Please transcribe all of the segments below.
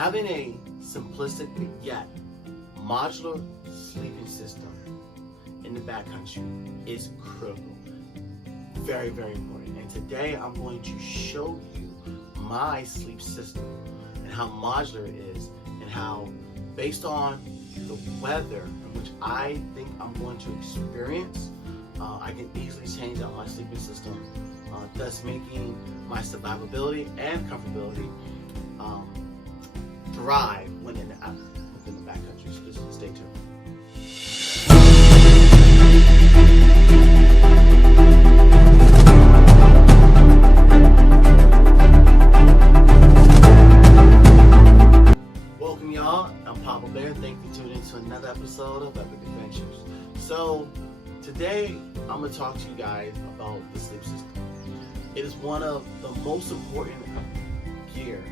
Having a simplistic yet modular sleeping system in the backcountry is critical. Very, very important. And today I'm going to show you my sleep system and how modular it is, and how, based on the weather in which I think I'm going to experience, I can easily change out my sleeping system, thus making my survivability and comfortability thrive when within the backcountry. So just stay tuned. Welcome, y'all. I'm Papa Bear. Thank you for tuning in to another episode of Epic Adventures. So today I'm going to talk to you guys about the sleep system. It is one of the most important gear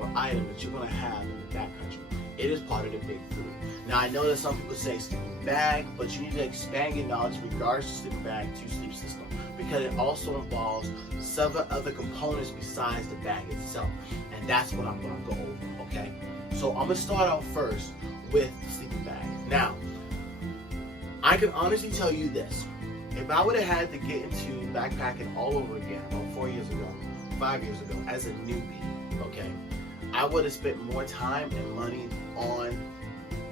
or item that you're going to have in the backcountry. It is part of the big three. Now, I know that some people say sleeping bag, but you need to expand your knowledge in regards to sleeping bag to sleep system, because it also involves several other components besides the bag itself. And that's what I'm going to go over, okay? So I'm going to start out first with the sleeping bag. Now, I can honestly tell you this. If I would have had to get into backpacking all over again about 4 years ago, 5 years ago, as a newbie, okay, I would have spent more time and money on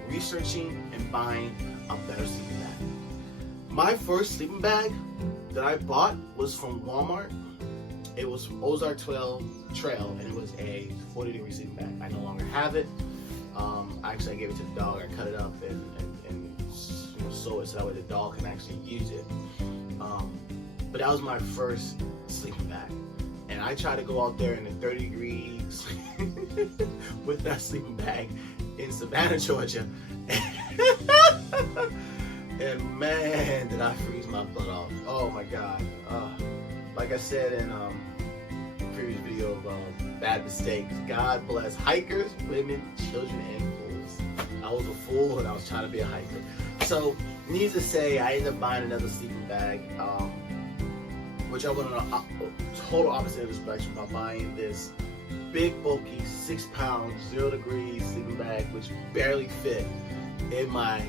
researching and buying a better sleeping bag. My first sleeping bag that I bought was from Walmart. It was from Ozark Trail, and it was a 40-degree sleeping bag. I no longer have it. Actually, I gave it to the dog. I cut it up and sew it so that way the dog can actually use it. But that was my first sleeping bag. And I tried to go out there in the 30 degrees with that sleeping bag in Savannah, Georgia. And man, did I freeze my butt off. Oh my God. Like I said in the previous video of bad mistakes, God bless hikers, women, children, and fools. I was a fool and I was trying to be a hiker. So, needless to say, I ended up buying another sleeping bag, which I went on a total opposite of the spectrum by buying this big, bulky, 6-pound, 0 degrees sleeping bag, which barely fit in my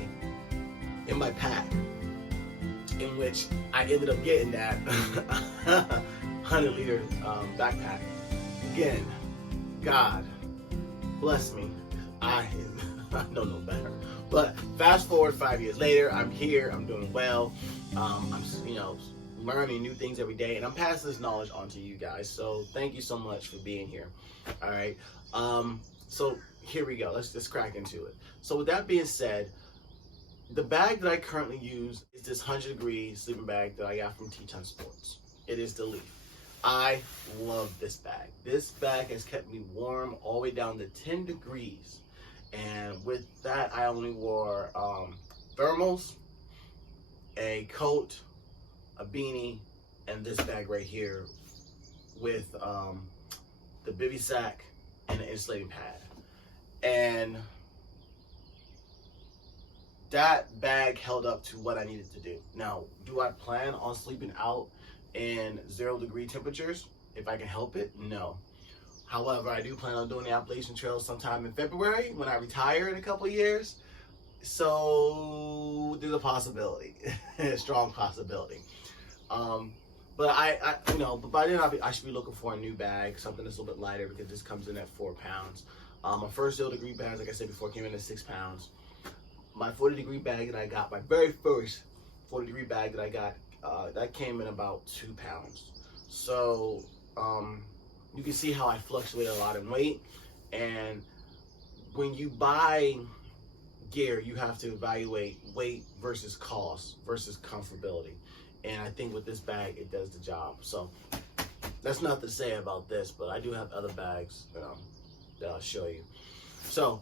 pack, in which I ended up getting that 100-liter backpack. Again, God bless me. I know no better. But fast forward 5 years later, I'm here, I'm doing well. I'm learning new things every day, and I'm passing this knowledge on to you guys. So thank you so much for being here. All right. So here we go. Let's crack into it. So with that being said, the bag that I currently use is this 100-degree sleeping bag that I got from Teton Sports. It is the Leaf. I love this bag. This bag has kept me warm all the way down to 10 degrees. And with that, I only wore thermals, a coat, a beanie, and this bag right here with the bivy sack and an insulating pad. And that bag held up to what I needed to do. Now, do I plan on sleeping out in 0 degree temperatures if I can help it? No. However, I do plan on doing the Appalachian Trail sometime in February when I retire in a couple of years. So there's a possibility, a strong possibility. But but by then I should be looking for a new bag, something that's a little bit lighter, because this comes in at 4 pounds. My first 0 degree bag, like I said before, came in at 6 pounds. My 40-degree bag that I got, my very first 40-degree bag that I got, that came in about 2 pounds. So you can see how I fluctuate a lot in weight. And when you buy gear, you have to evaluate weight versus cost versus comfortability. And I think with this bag, it does the job. So that's not to say about this, but I do have other bags that I'll show you. So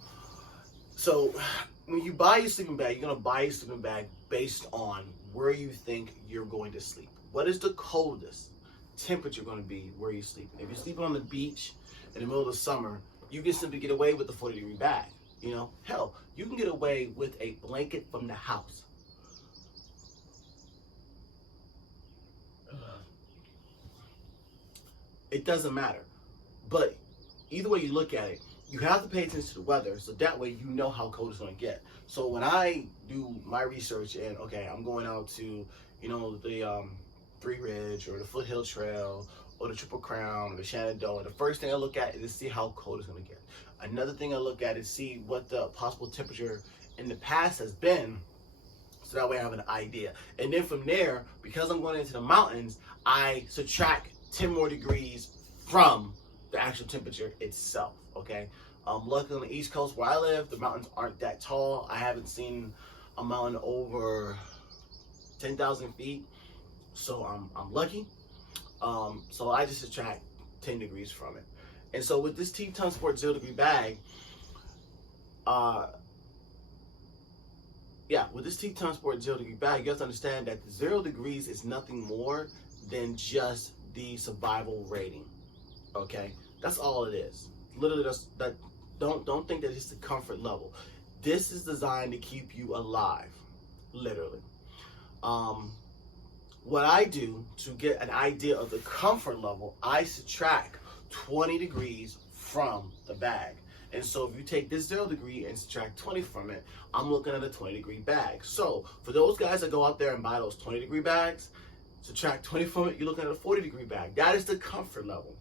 when you buy your sleeping bag, you're gonna buy your sleeping bag based on where you think you're going to sleep. What is the coldest temperature going to be where you're sleeping? If you're sleeping on the beach in the middle of the summer, you can simply get away with the 40-degree bag. Hell, you can get away with a blanket from the house. It doesn't matter. But either way you look at it, you have to pay attention to the weather, so that way you know how cold it's going to get. So when I do my research and, okay, I'm going out to, you know, the Three Ridge or the Foothill Trail or the Triple Crown or the Shenandoah, the first thing I look at is to see how cold it's going to get. Another thing I look at is see what the possible temperature in the past has been, so that way I have an idea. And then from there, because I'm going into the mountains, I subtract 10 more degrees from the actual temperature itself, okay? Luckily on the East Coast where I live, the mountains aren't that tall. I haven't seen a mountain over 10,000 feet, so I'm lucky. So I just subtract 10 degrees from it. And so with this Teton Sport 0 degree bag, with this Teton Sport 0 degree bag, you have to understand that the 0 degrees is nothing more than just the survival rating, okay? That's all it is. Literally, that. Don't think that it's the comfort level. This is designed to keep you alive, literally. What I do to get an idea of the comfort level, I subtract 20 degrees from the bag. And so if you take this 0 degree and subtract 20 from it, I'm looking at a 20 degree bag. So for those guys that go out there and buy those 20 degree bags, subtract 20 from it, you're looking at a 40 degree bag. That is the comfort level.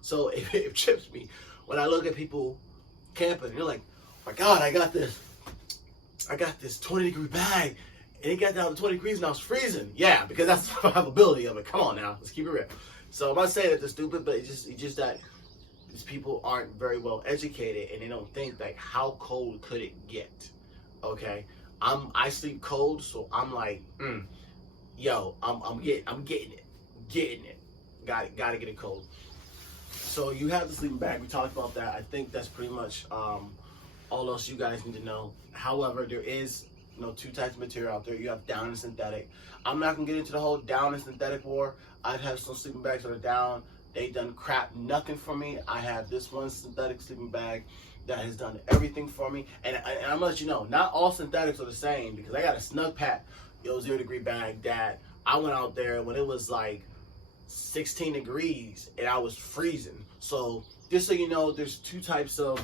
So it trips me when I look at people camping, you're like, oh my God, I got this 20 degree bag, and it got down to 20 degrees and I was freezing. Yeah, because that's the survivability of it. Come on now, let's keep it real. So I'm not saying that they're stupid, but it's just that these people aren't very well educated and they don't think like how cold could it get. Okay, I sleep cold, so I'm like, yo, I'm getting it. Gotta get it cold. So you have the sleeping bag. We talked about that. I think that's pretty much all else you guys need to know. However, there is, you know, two types of material out there. You have down and synthetic. I'm not gonna get into the whole down and synthetic war. I've had some sleeping bags that are down. They done crap nothing for me. I have this one synthetic sleeping bag that has done everything for me. And I'm gonna let you know, not all synthetics are the same, because I got a Snug Pack 0 degree bag that I went out there when it was like 16 degrees and I was freezing. So just so you know, there's two types of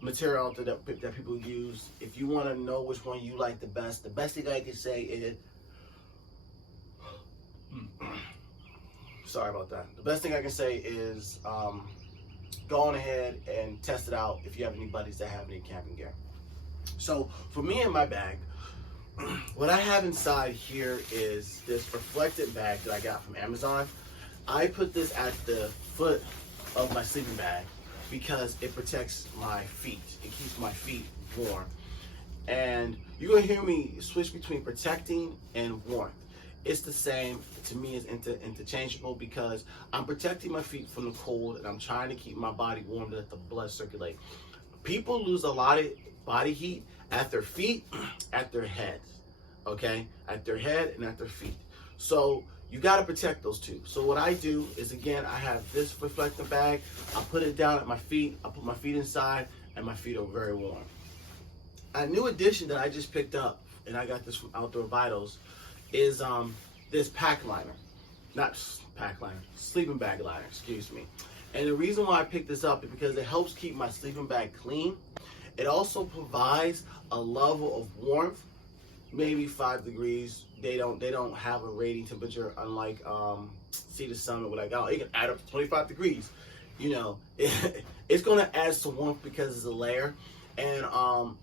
material out there that people use. If you want to know which one you like the best thing I can say is sorry about that. The best thing I can say is go on ahead and test it out if you have any buddies that have any camping gear. So for me in my bag, what I have inside here is this reflected bag that I got from Amazon. I put this at the foot of my sleeping bag because it protects my feet. It keeps my feet warm. And you're gonna hear me switch between protecting and warmth. It's the same. To me, it's interchangeable because I'm protecting my feet from the cold and I'm trying to keep my body warm to let the blood circulate. People lose a lot of body heat at their feet, at their heads, okay? At their head and at their feet. So you gotta protect those two. So what I do is, again, I have this reflective bag. I put it down at my feet. I put my feet inside and my feet are very warm. A new addition that I just picked up, and I got this from Outdoor Vitals, is this pack liner. Not pack liner, sleeping bag liner, excuse me. And the reason why I picked this up is because it helps keep my sleeping bag clean. It also provides a level of warmth, maybe 5 degrees. They don't have a rating temperature, unlike Cedar Summit, what I got. It can add up to 25 degrees. You know, it's gonna add some warmth because it's a layer. And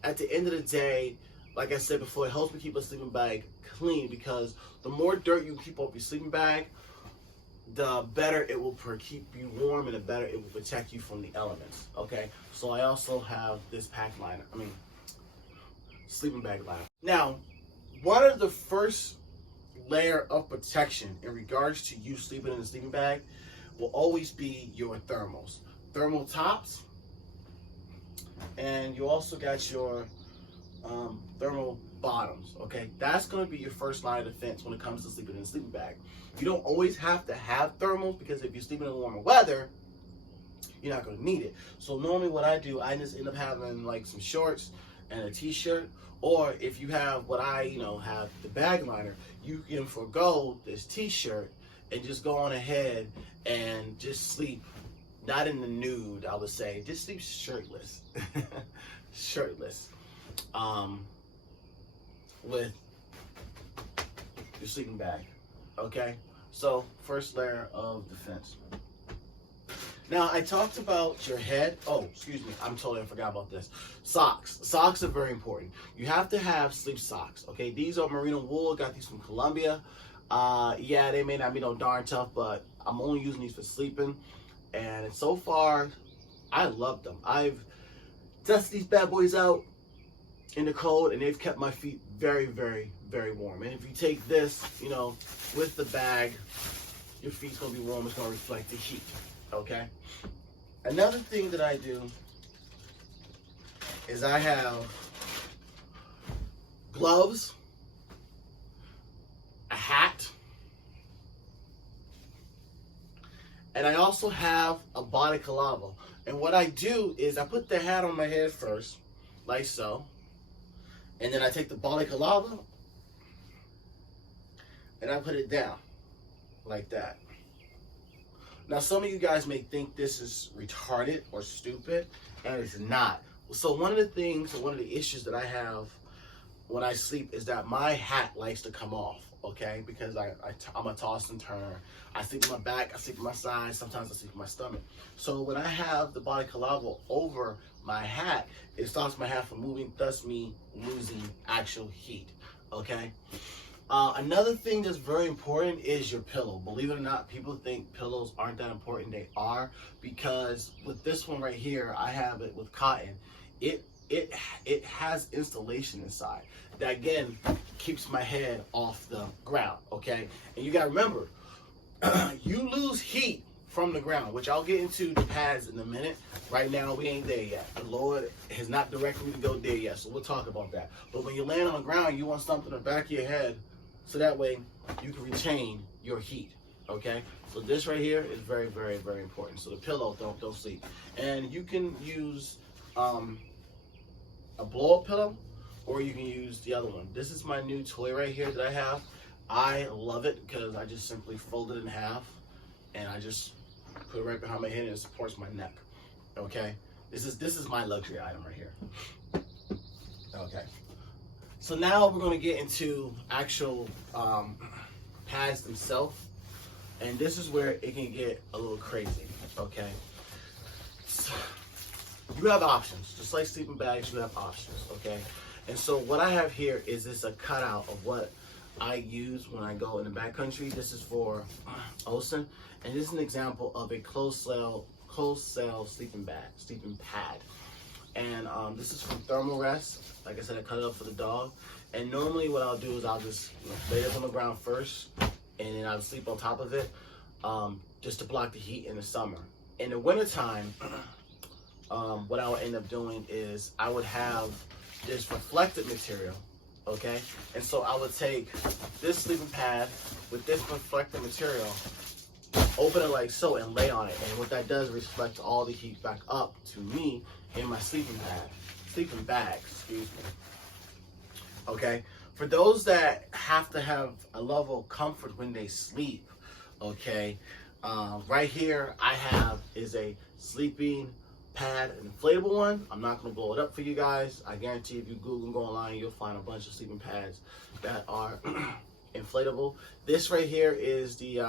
at the end of the day, like I said before, it helps me keep a sleeping bag clean, because the more dirt you keep off your sleeping bag, the better it will keep you warm and the better it will protect you from the elements, okay? So I also have this sleeping bag liner. Now, one of the first layer of protection in regards to you sleeping in a sleeping bag will always be your thermals. Thermal tops, and you also got your thermal bottoms, okay? That's gonna be your first line of defense when it comes to sleeping in a sleeping bag. You don't always have to have thermals, because if you're sleeping in warmer weather, you're not gonna need it. So normally what I do, I just end up having like some shorts and a t-shirt, or if you have what I, have the bag liner, you can forego this t-shirt and just go on ahead and just sleep not in the nude, I would say. Just sleep shirtless. Shirtless. With your sleeping bag. Okay? So, first layer of defense. Now, I talked about your head. Oh, excuse me. I'm totally forgot about this. Socks. Socks are very important. You have to have sleep socks. Okay? These are merino wool. Got these from Colombia. Yeah, they may not be no darn tough, but I'm only using these for sleeping. And so far, I love them. I've tested these bad boys out in the cold, and they've kept my feet very, very, very warm. And if you take this, you know, with the bag, your feet's gonna be warm. It's gonna reflect the heat. Okay? Another thing that I do is I have gloves, a hat, and I also have a balaclava. And what I do is I put the hat on my head first, like so, and then I take the balaclava and I put it down, like that. Now, some of you guys may think this is retarded or stupid, and it's not. So one of the things, or one of the issues that I have when I sleep is that my hat likes to come off, okay? Because I'm a toss and turner. I sleep with my back, I sleep with my sides, sometimes I sleep with my stomach. So when I have the balaclava over my hat, it stops my hat from moving, thus me losing actual heat, okay? Another thing that's very important is your pillow. Believe it or not, people think pillows aren't that important. They are, because with this one right here, I have it with cotton. It has insulation inside that, again, keeps my head off the ground, okay? And you gotta remember, you lose heat from the ground, which I'll get into the pads in a minute. Right now, we ain't there yet. The Lord has not directed me to go there yet, so we'll talk about that. But when you land on the ground, you want something in the back of your head, so that way you can retain your heat, okay? So this right here is very, very, very important. So the pillow, don't sleep. And you can use a blow-up pillow, or you can use the other one. This is my new toy right here that I have. I love it because I just simply fold it in half and I just put it right behind my head and it supports my neck, okay? This is my luxury item right here, okay? So now we're going to get into actual pads themselves, and this is where it can get a little crazy, okay? So you have options. Just like sleeping bags, you have options, okay? And so what I have here is this a cutout of what I use when I go in the backcountry. This is for Ocean, and this is an example of a closed cell sleeping pad. And this is from Thermal Rest. Like I said, I cut it up for the dog. And normally what I'll do is I'll just lay it on the ground first, and then I'll sleep on top of it, just to block the heat in the summer. In the wintertime, what I would end up doing is I would have this reflective material, okay? And so I would take this sleeping pad with this reflective material, open it like so, and lay on it. And what that does is reflect all the heat back up to me in my sleeping bag, excuse me. Okay? For those that have to have a level of comfort when they sleep, okay, right here I have is a sleeping pad, an inflatable one. I'm not going to blow it up for you guys. I guarantee if you Google and go online, you'll find a bunch of sleeping pads that are inflatable. This right here is the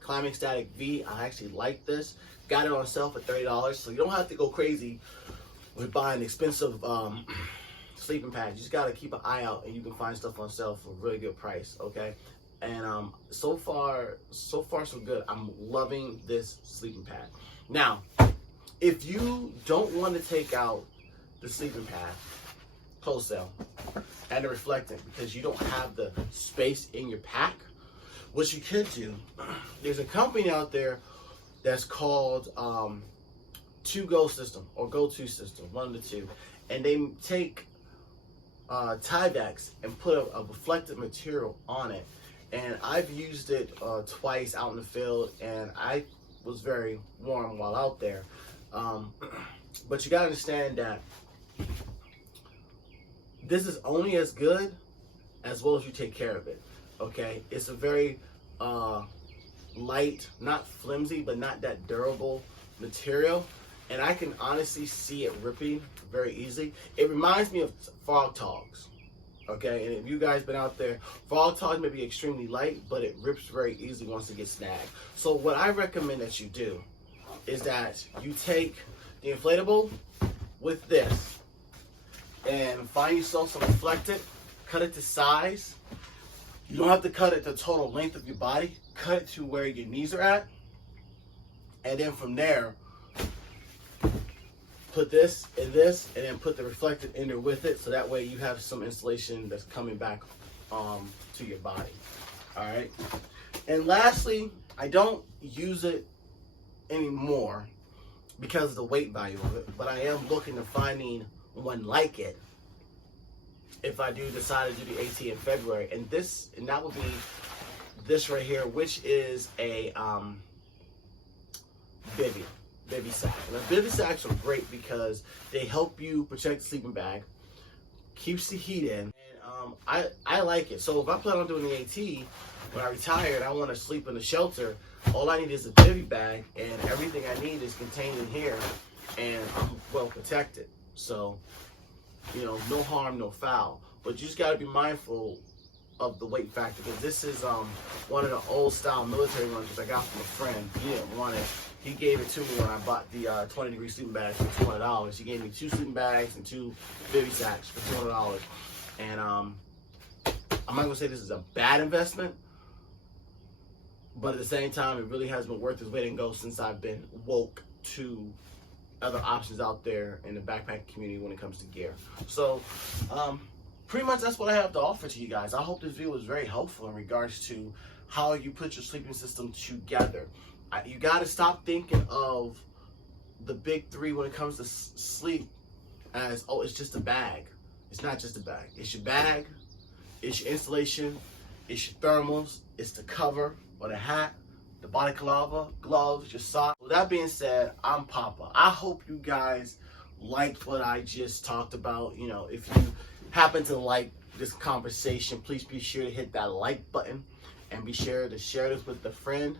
Climate Static V. I actually like this. Got it on sale for $30, so you don't have to go crazy with buying expensive sleeping pads. You just got to keep an eye out, and you can find stuff on sale for a really good price, okay? And so far so good. I'm loving this sleeping pad. Now, if you don't want to take out the sleeping pad, closed cell, and the reflectant because you don't have the space in your pack, what you could do, there's a company out there that's called To Go System or Go To System, one of the two, and they take Tyvek and put a reflective material on it. And I've used it twice out in the field, and I was very warm while out there. But you gotta understand that this is only as good as well as you take care of it, okay? It's a very light, not flimsy, but not that durable material, and I can honestly see it ripping very easily. It reminds me of frog togs. Okay, and if you guys been out there, frog togs may be extremely light, but it rips very easily once it gets snagged. So what I recommend that you do is that you take the inflatable with this and find yourself some reflected, cut it to size. You don't have to cut it the total length of your body. Cut it to where your knees are at, and then from there, put this in this, and then put the reflected in there with it, so that way you have some insulation that's coming back to your body. All right. And lastly, I don't use it anymore because of the weight value of it, but I am looking to finding one like it if I do decide to do the AT in February. And that would be this right here, which is a bivy sack. Now, bivy sacks are great because they help you protect the sleeping bag, keeps the heat in, and I like it. So if I plan on doing the AT when I retire and I want to sleep in the shelter, all I need is a bivy bag, and everything I need is contained in here, and I'm well protected. So, you know, no harm, no foul. But you just got to be mindful of the weight factor, because this is one of the old style military ones that I got from a friend. He didn't want it. He gave it to me when I bought the 20-degree sleeping bags for $200. He gave me 2 sleeping bags and 2 bivy sacks for $200. And I'm not gonna say this is a bad investment, but at the same time, it really has been worth its weight in gold since I've been woke to other options out there in the backpacking community when it comes to gear. So, pretty much that's what I have to offer to you guys. I hope this video was very helpful in regards to how you put your sleeping system together. You got to stop thinking of the big three when it comes to sleep as, oh, it's just a bag. It's not just a bag. It's your bag, it's your insulation, it's your thermals, it's the cover or the hat, the balaclava, gloves, your socks. With that being said, I'm Papa. I hope you guys liked what I just talked about. You know, if you happen to like this conversation, please be sure to hit that like button and be sure to share this with a friend,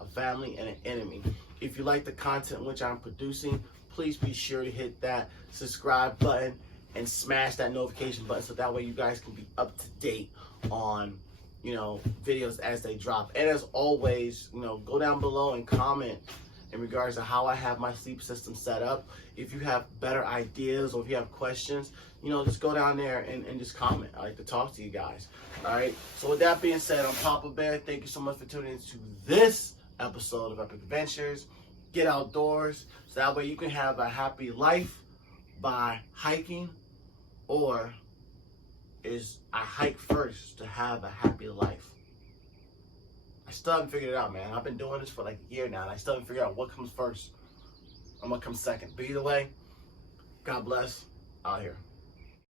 a family, and an enemy. If you like the content which I'm producing, please be sure to hit that subscribe button and smash that notification button, so that way you guys can be up to date on, you know, videos as they drop. And as always, you know, go down below and comment in regards to how I have my sleep system set up. If you have better ideas or if you have questions, you know, just go down there and just comment. I like to talk to you guys. All right. So with that being said, I'm Papa Bear. Thank you so much for tuning into this episode of Epic Adventures. Get outdoors so that way you can have a happy life by hiking, or is I hike first to have a happy life? I still haven't figured it out, man. I've been doing this for like a year now, and I still haven't figured out what comes first and what comes second. But either way, God bless. Out here.